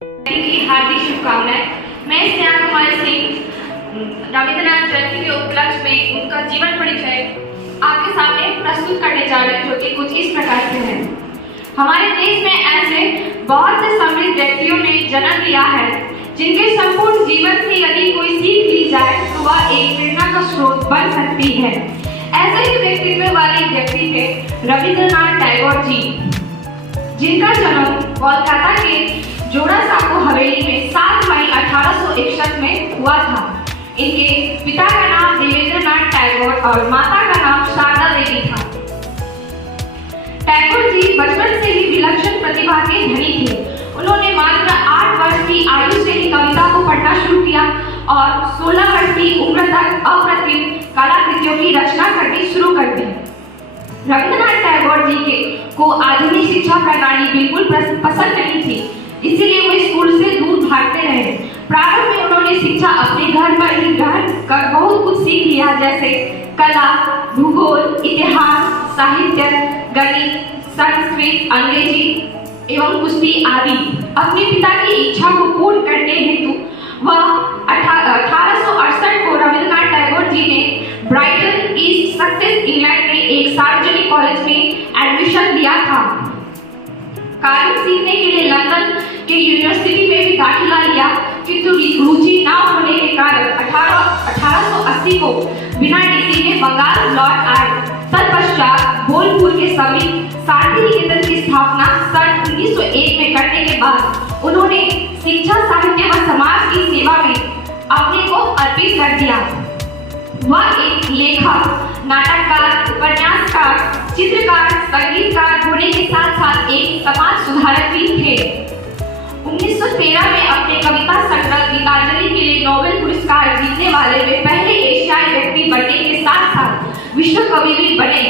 की हार्दिक शुभकामनाएं। मैं स्नेहा कुमारी सिंह रविंद्रनाथ जयंती के उपलक्ष्य में उनका जीवन परिचय आपके सामने प्रस्तुत करने जा रहे हैं, जो कि कुछ इस प्रकार से है। हमारे देश में ऐसे बहुत से समृद्ध व्यक्तियों ने जन्म लिया है जिनके संपूर्ण जीवन से यदि कोई सीख ली जाए तो वह एक प्रेरणा का स्रोत बन सकती है। ऐसे ही व्यक्तित्व वाले व्यक्ति थे रविंद्रनाथ टैगोर जी, जिनका जन्म कोलकाता के जोड़ा साको हवेली में 7 मई 1861 में हुआ था। इनके पिता का नाम देवेंद्रनाथ टैगोर और माता का नाम शारदा देवी था। टैगोर जी बचपन से ही विलक्षण प्रतिभा के धनी थे। उन्होंने मात्र 8 वर्ष की आयु से ही कविता को पढ़ना शुरू किया और 16 वर्ष की उम्र तक अप्रतिम कलाकृतियों की रचना करनी शुरू कर दी। रविंद्रनाथ टैगोर जी को आधुनिक शिक्षा प्रणाली बिल्कुल पसंद नहीं थी, इसीलिए वो स्कूल से दूर भागते रहे। प्रारंभ में उन्होंने शिक्षा अपने घर पर ही ग्रहण कर बहुत कुछ सीख लिया, जैसे कला, भूगोल, इतिहास, साहित्य, गणित, संस्कृत, अंग्रेजी एवं कुश्ती आदि। अपने पिता की इच्छा को पूर्ण करने हेतु वह 1868 को रविंद्रनाथ टैगोर जी ने ब्राइटन ईस्ट सक्सेस इंग्लैंड में एक सार्वजनिक कॉलेज में एडमिशन लिया था। कानून सीखने के लिए लंदन के यूनिवर्सिटी में भी दाखिला लिया, किंतु रुचि न होने के कारण 1880 को बिना डिग्री के बंगाल लौट आए। तत्पश्चात बोलपुर के समीप शांति निकेतन की स्थापना सन 1901 में करने के बाद उन्होंने शिक्षा, साहित्य व समाज की सेवा में अपने को अर्पित कर दिया। वह एक लेखक, नाटककार, उपन्यासकार, चित्रकार, संगीतकार होने के साथ साथ एक समाज सुधारक भी थे। 1913 में अपने कविता संग्रह गीतांजलि के लिए नोबेल पुरस्कार जीतने वाले वे पहले एशियाई व्यक्ति बनने के साथ साथ विश्व कवि भी बने,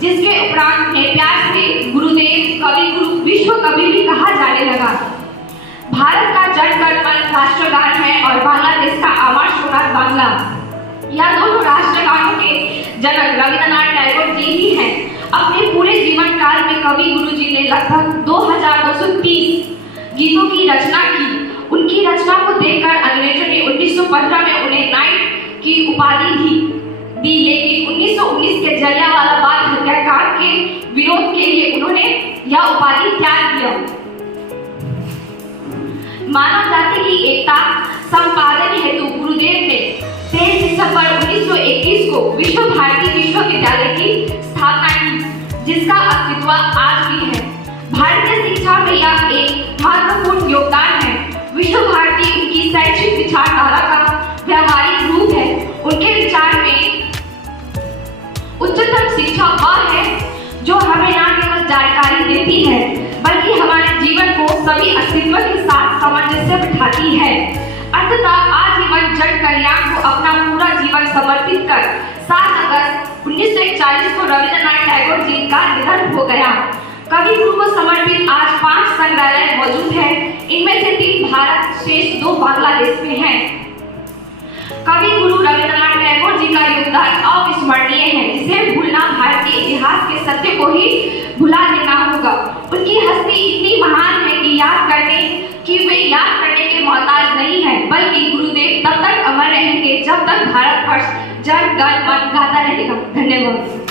जिसके उपरांत उन्हें प्यार से गुरुदेव, कवि गुरु, विश्व कवि भी कहा जाने लगा। भारत का जनगण मन राष्ट्रगान है और बांग्लादेश का अमर शोनार बांग्ला। यह दोनों राष्ट्रगानों के जनक रविंद्रनाथ टैगोर जी ही हैं। अपने पूरे जीवन काल में कवि गुरु जी ने लगभग 2230 गीतों की रचना की। उनकी रचना को देखकर अंग्रेजों ने 1915 में उन्हें नाइट की उपाधि दी, लेकिन 1919 के जलियांवाला बाग हत्याकांड के विरोध के लिए उन्होंने यह उपाधि त्याग दिया। मानव जाति की एकता संपादन हेतु गुरुदेव ने 23 दिसंबर 1921 को विश्व भारती विश्वविद्यालय की स्थापना की, जिसका अस्तित्व आज भी है। भारतीय शिक्षा में यह एक महत्वपूर्ण योगदान है। विश्व भारती उनकी शैक्षिक विचारधारा का व्यावहारिक रूप है। उनके विचार में उच्चतम शिक्षा वह है जो हमें न केवल जानकारी देती है, बल्कि हमारे जीवन को सभी अस्तित्व के साथ सामंजस्य बिठाती है। अंततः आजीवन जन कल्याण को अपना पूरा जीवन समर्पित कर 7 अगस्त 1941 को रविंद्रनाथ टैगोर जी का निधन हो गया। कवि गुरु को समर्पित आज 5 संग्रहालय मौजूद हैं। इनमें से 3 भारत, शेष 2 बांग्लादेश में हैं। कवि गुरु रविंद्रनाथ टैगोर जी का योगदान अविस्मरणीय है, जिसे भूलना भारतीय इतिहास के सत्य को ही भुला देना होगा। उनकी हस्ती इतनी महान है कि वे याद करने के मोहताज नहीं है, बल्कि गुरुदेव तब तक अमर रहेंगे जब तक भारतवर्ष जन गण मन गाता रहेगा। धन्यवाद।